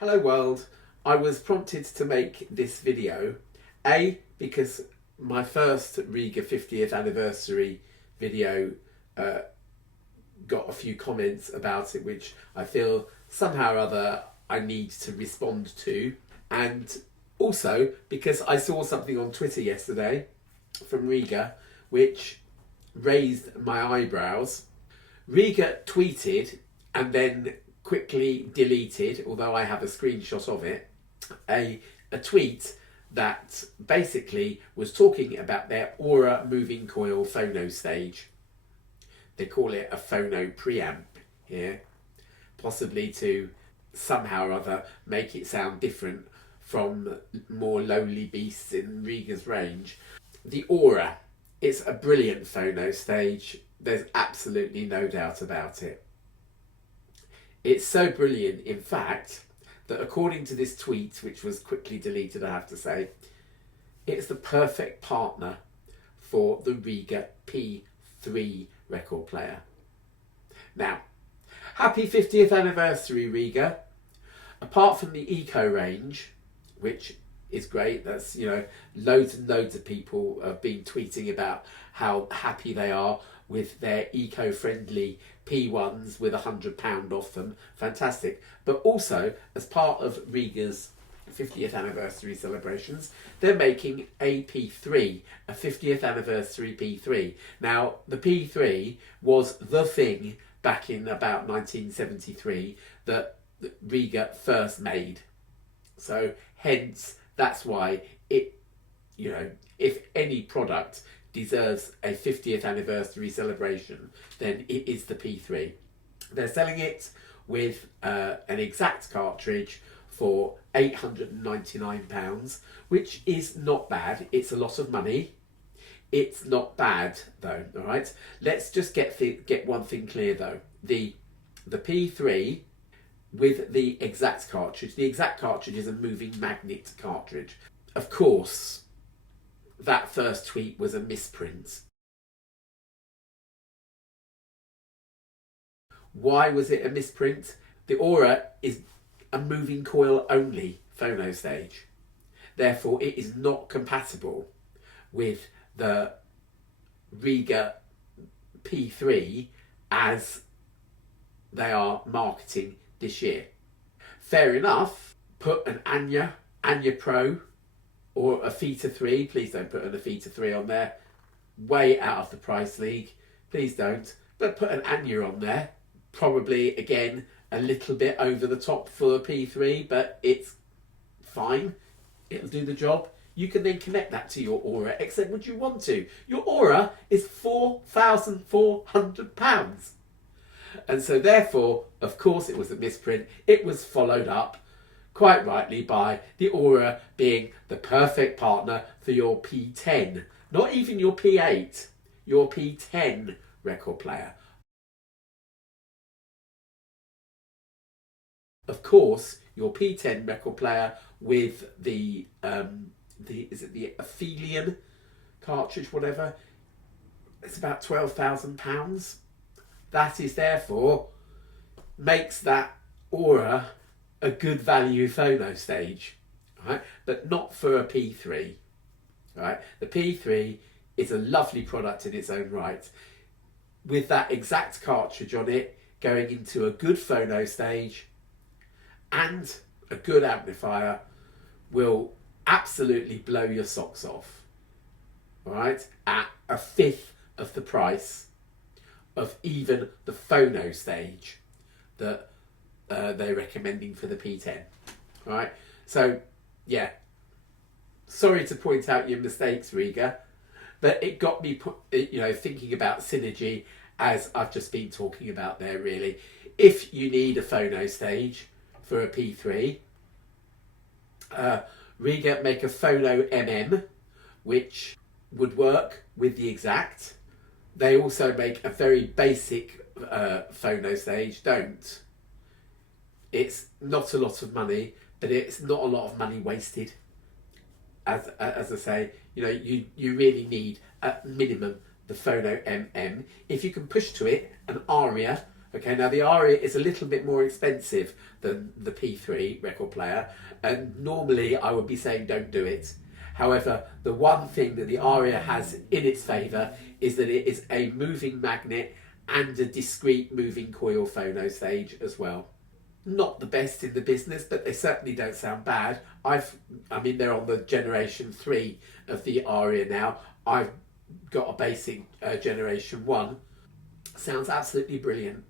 Hello world, I was prompted to make this video, because my first Rega 50th anniversary video got a few comments about it which I feel somehow or other I need to respond to, and also because I saw something on Twitter yesterday from Rega which raised my eyebrows. Rega tweeted and then quickly deleted, although I have a screenshot of it, a tweet that basically was talking about their Aura moving coil phono stage. They call it a phono preamp here, possibly to somehow or other make it sound different from more lowly beasts in Rega's range. The Aura, it's a brilliant phono stage. There's absolutely no doubt about it. It's so brilliant, in fact, that according to this tweet, which was quickly deleted, I have to say, it's the perfect partner for the Rega P3 record player. Now, happy 50th anniversary, Rega. Apart from the Eco range, which is great, that's, loads and loads of people have been tweeting about how happy they are with their eco-friendly P1s with £100 off them. Fantastic. But also, as part of Rega's 50th anniversary celebrations, they're making a P3, a 50th anniversary P3. Now, the P3 was the thing back in about 1973 that Rega first made. So, hence, that's why it, if any product deserves a 50th anniversary celebration, then it is the P3. They're selling it with an exact cartridge for £899, which is not bad. It's a lot of money. It's not bad though. All right. Let's just get one thing clear though. The P3 with the exact cartridge. The exact cartridge is a moving magnet cartridge. Of course, that first tweet was a misprint. Why was it a misprint? The Aura is a moving coil only phono stage. Therefore, it is not compatible with the Rega P3 as they are marketing this year. Fair enough, put an Anya Pro or a Theta 3, please don't put an Theta 3 on there, way out of the price league, please don't, but put an Anya on there, probably again a little bit over the top for a P3, but it's fine, it'll do the job. You can then connect that to your Aura, except would you want to? Your Aura is £4,400. And so therefore, of course, it was a misprint. It was followed up, quite rightly, by the Aura being the perfect partner for your P10. Not even your P8, your P10 record player. Of course, your P10 record player with the Aphelion cartridge, whatever, it's about £12,000. That is therefore makes that Aura a good value phono stage, right? But not for a P3, right? The P3 is a lovely product in its own right. With that exact cartridge on it, going into a good phono stage and a good amplifier will absolutely blow your socks off, all right? At a fifth of the price of even the phono stage that they're recommending for the P10, right? So, yeah, sorry to point out your mistakes, Rega, but it got me, thinking about synergy as I've just been talking about there, really. If you need a phono stage for a P3, Rega make a phono MM, which would work with the exact. They also make a very basic phono stage. Don't. It's not a lot of money, but it's not a lot of money wasted. As I say, you really need at minimum the phono MM. If you can push to it an Aria Okay, now the Aria is a little bit more expensive than the P3 record player, and normally I would be saying don't do it. However, the one thing that the Aria has in its favour is that it is a moving magnet and a discrete moving coil phono stage as well. Not the best in the business, but they certainly don't sound bad. I mean, they're on the generation 3 of the Aria now. I've got a basic generation 1. Sounds absolutely brilliant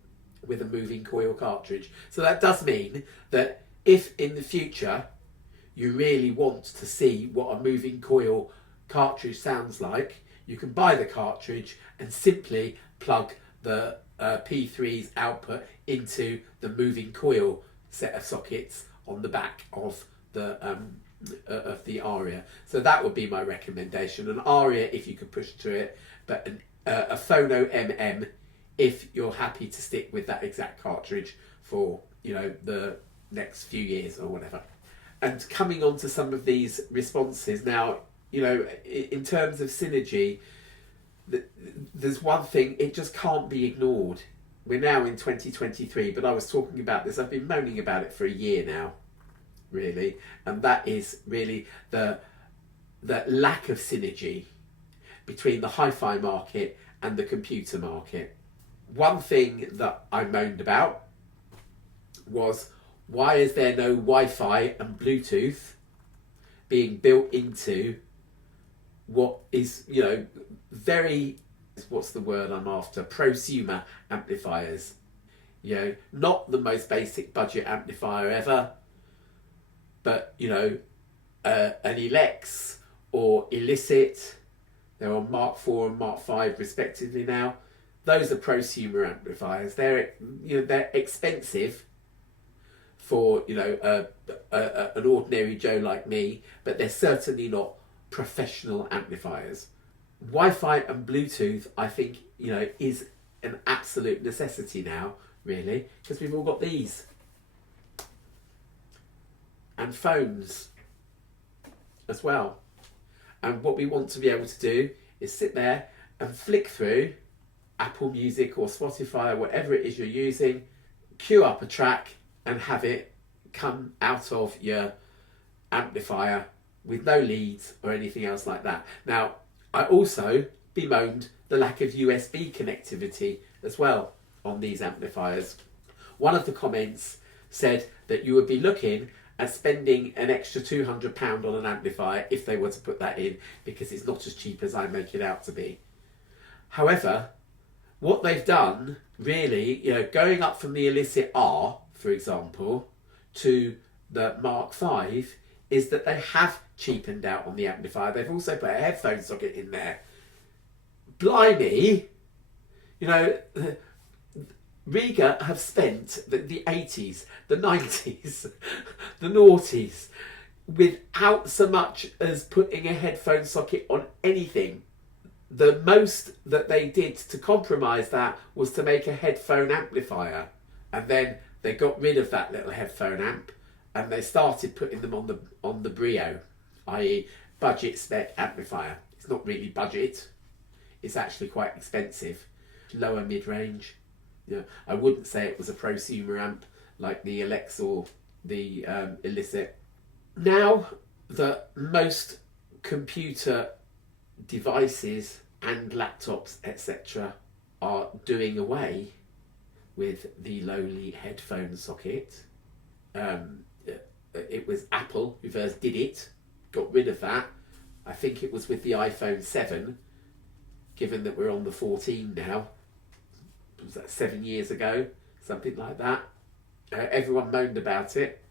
with a moving coil cartridge. So that does mean that if in the future you really want to see what a moving coil cartridge sounds like, you can buy the cartridge and simply plug the P3's output into the moving coil set of sockets on the back of the Aria. So that would be my recommendation. An Aria if you could push to it, but a Phono MM if you're happy to stick with that exact cartridge for, you know, the next few years or whatever. And coming on to some of these responses now, you know, in terms of synergy, there's one thing, it just can't be ignored. We're now in 2023, but I was talking about this, I've been moaning about it for a year now, really, and that is really the lack of synergy between the hi-fi market and the computer market. One thing that I moaned about was, why is there no Wi-Fi and Bluetooth being built into what is, you know, very, what's the word I'm after, prosumer amplifiers? You know, not the most basic budget amplifier ever, but, you know, an Elex or Illicit, they're on Mark IV and Mark V respectively now. Those are prosumer amplifiers. They're, you know, they're expensive for, you know, an ordinary Joe like me, but they're certainly not professional amplifiers. Wi-Fi and Bluetooth, I think, you know, is an absolute necessity now, really, because we've all got these. And phones as well. And what we want to be able to do is sit there and flick through Apple Music or Spotify or whatever it is you're using, queue up a track and have it come out of your amplifier with no leads or anything else like that. Now, I also bemoaned the lack of USB connectivity as well on these amplifiers. One of the comments said that you would be looking at spending an extra £200 on an amplifier if they were to put that in, because it's not as cheap as I make it out to be. However, what they've done, really, you know, going up from the Illicit R, for example, to the Mark V, is that they have cheapened out on the amplifier. They've also put a headphone socket in there. Blimey, you know, Rega have spent the 80s, the 90s, the noughties, without so much as putting a headphone socket on anything. The most that they did to compromise that was to make a headphone amplifier, and then they got rid of that little headphone amp and they started putting them on the Brio, i.e. budget spec amplifier. It's not really budget, it's actually quite expensive, lower mid-range. You know, I wouldn't say it was a prosumer amp like the Alex or the Illicit. Now that most computer devices and laptops etc. are doing away with the lowly headphone socket, it was Apple who first did it, got rid of that. I think it was with the iPhone 7, given that we're on the 14 now. Was that 7 years ago? Something like that. Everyone moaned about it,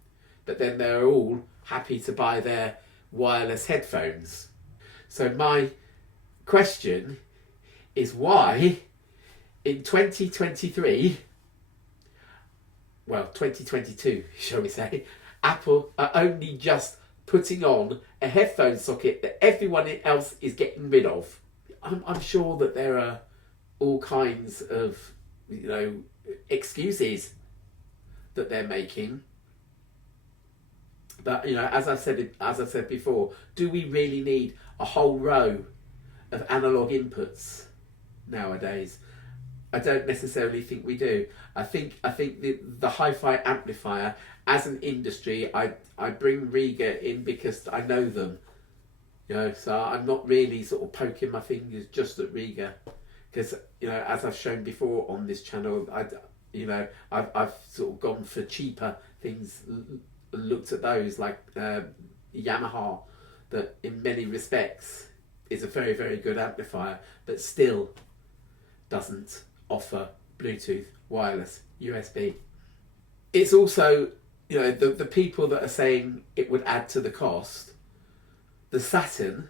but then they're all happy to buy their wireless headphones. So my question is, why in 2023, well 2022 shall we say, Apple are only just putting on a headphone socket that everyone else is getting rid of? I'm sure that there are all kinds of, you know, excuses that they're making, but, you know, as I said before, do we really need a whole row of analog inputs nowadays? I don't necessarily think we do. I think the hi-fi amplifier as an industry, I bring Rega in because I know them. So I'm not really sort of poking my fingers just at Rega, because as I've shown before on this channel, I've sort of gone for cheaper things, looked at those like Yamaha, that in many respects is a very, very good amplifier, but still doesn't offer Bluetooth, wireless, USB. It's also, the people that are saying it would add to the cost. The Saturn,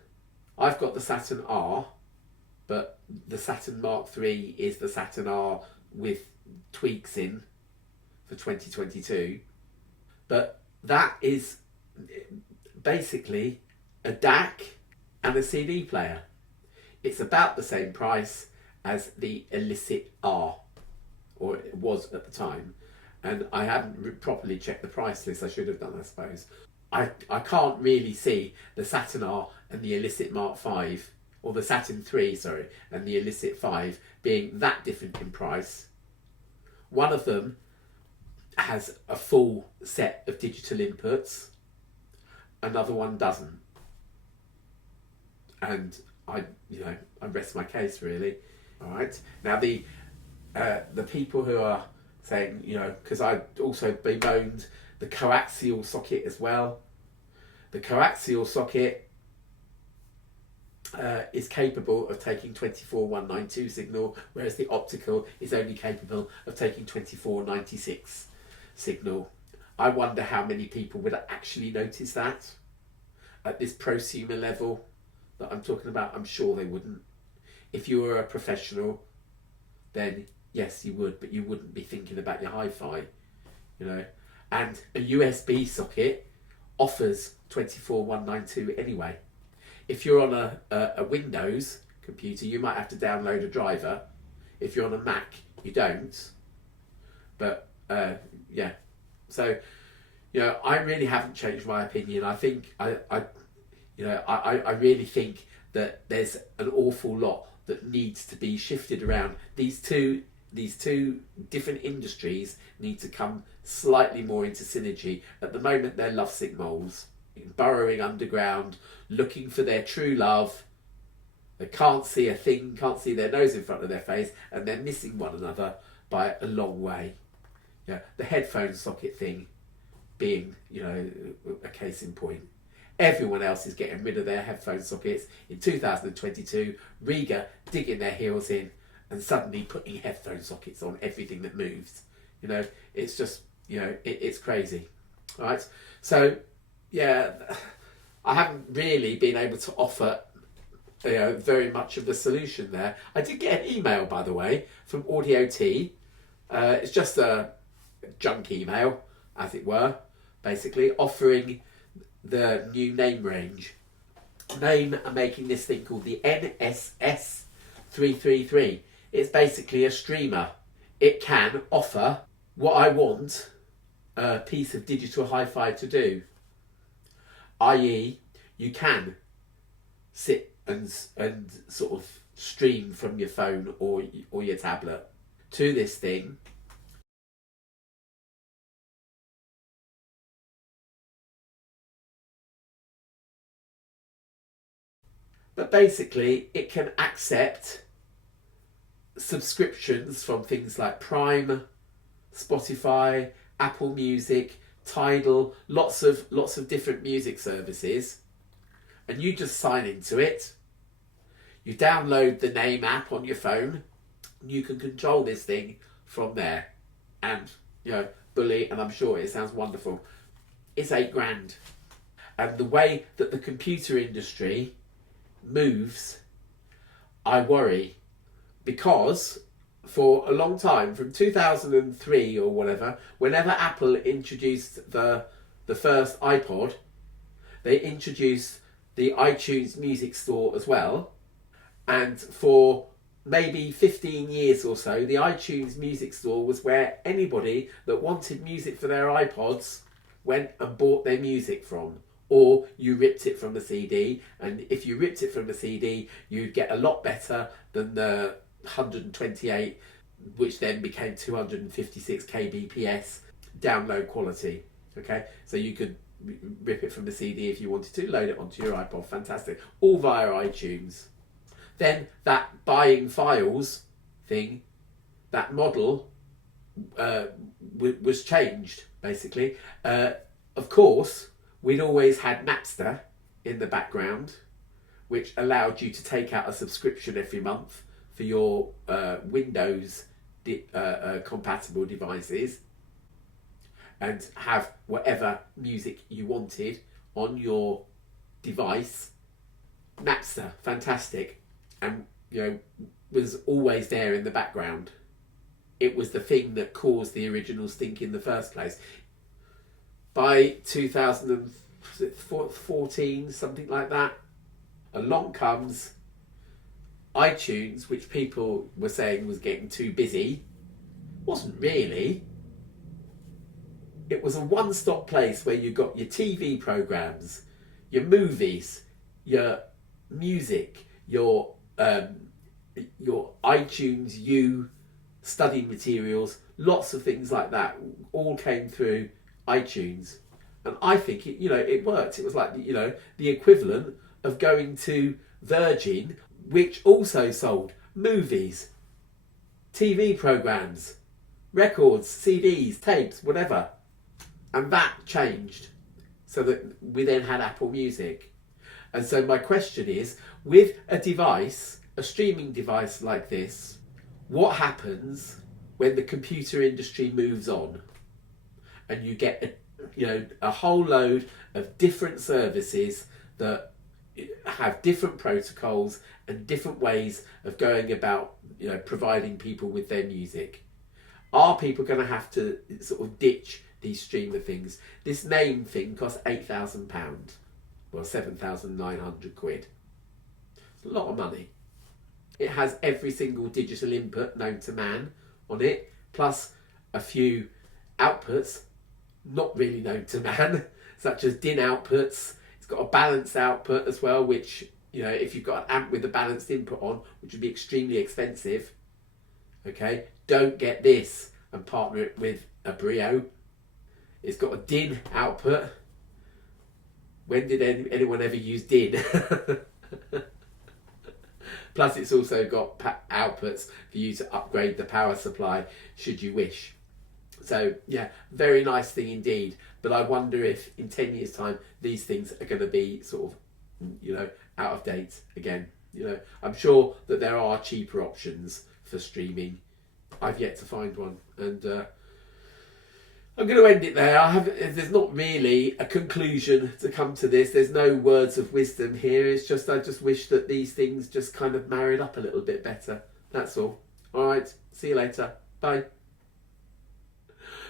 I've got the Saturn R, but the Saturn Mark III is the Saturn R with tweaks in for 2022. But that is basically a DAC and a CD player. It's about the same price as the Illicit R, or it was at the time. And I haven't properly checked the price list. I should have done, I suppose. I can't really see the Saturn R and the Illicit Mark V, or the Saturn 3, sorry, and the Illicit 5 being that different in price. One of them has a full set of digital inputs, another one doesn't. And I rest my case, really. All right. Now the people who are saying, because I also bemoaned the coaxial socket as well. The coaxial socket is capable of taking 24192 signal, whereas the optical is only capable of taking 2496 signal. I wonder how many people would actually notice that at this prosumer level that I'm talking about. I'm sure they wouldn't. If you were a professional, then yes, you would, but you wouldn't be thinking about your hi-fi, And a USB socket offers 24192 anyway. If you're on a Windows computer, you might have to download a driver. If you're on a Mac, you don't. But yeah, so I really haven't changed my opinion. I think I really think that there's an awful lot that needs to be shifted around. These two different industries need to come slightly more into synergy. At the moment, they're lovesick moles, burrowing underground, looking for their true love. They can't see a thing, can't see their nose in front of their face, and they're missing one another by a long way. The headphone socket thing being, a case in point. Everyone else is getting rid of their headphone sockets. In 2022, Rega digging their heels in and suddenly putting headphone sockets on everything that moves. It's just, it's crazy. All right. So, yeah, I haven't really been able to offer very much of the solution there. I did get an email, by the way, from Audio T. It's just a junk email, as it were, basically offering the new name range. Name are making this thing called the NSS 333. It's basically a streamer. It can offer what I want a piece of digital hi-fi to do, i.e. you can sit and sort of stream from your phone or your tablet to this thing. But basically, it can accept subscriptions from things like Prime, Spotify, Apple Music, Tidal, lots of different music services, and you just sign into it. You download the Name app on your phone. You can control this thing from there, and bully. And I'm sure it sounds wonderful. It's £8,000, and the way that the computer industry moves, I worry, because for a long time, from 2003 or whatever, whenever Apple introduced the first iPod, they introduced the iTunes Music Store as well. And for maybe 15 years or so, the iTunes Music Store was where anybody that wanted music for their iPods went and bought their music from. Or you ripped it from the CD, and if you ripped it from the CD, you'd get a lot better than the 128 which then became 256 kbps download quality. Okay, so you could rip it from the CD if you wanted to, load it onto your iPod. Fantastic, all via iTunes. Then that buying files thing, that model was changed basically. Of course, we'd always had Napster in the background, which allowed you to take out a subscription every month for your Windows compatible devices and have whatever music you wanted on your device. Napster, fantastic, and was always there in the background. It was the thing that caused the original stink in the first place. By 2014, something like that, along comes iTunes, which people were saying was getting too busy. Wasn't really. It was a one-stop place where you got your TV programs, your movies, your music, your iTunes U study materials, lots of things like that all came through iTunes. And I think it worked. It was like the equivalent of going to Virgin, which also sold movies, TV programs, records, CDs, tapes, whatever. And that changed so that we then had Apple Music. And so my question is, with a device, a streaming device like this, what happens when the computer industry moves on and you get a whole load of different services that have different protocols and different ways of going about providing people with their music? Are people going to have to sort of ditch these streamer things? This name thing costs £8,000, well, 7,900 quid. It's a lot of money. It has every single digital input known to man on it, plus a few outputs not really known to man, such as DIN outputs. It's got a balanced output as well, which, if you've got an amp with a balanced input on, which would be extremely expensive, okay, don't get this and partner it with a Brio. It's got a DIN output. When did anyone ever use DIN? Plus it's also got outputs for you to upgrade the power supply should you wish. So yeah, very nice thing indeed. But I wonder if in 10 years time these things are going to be sort of out of date again. I'm sure that there are cheaper options for streaming. I've yet to find one, and I'm going to end it there. There's not really a conclusion to come to this. There's no words of wisdom here. It's just I just wish that these things just kind of married up a little bit better. That's all. All right. See you later. Bye.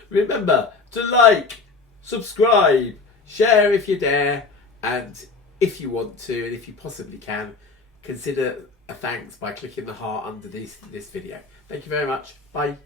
Remember to like, subscribe, share if you dare, and if you want to, and if you possibly can, consider a thanks by clicking the heart under this video. Thank you very much. Bye.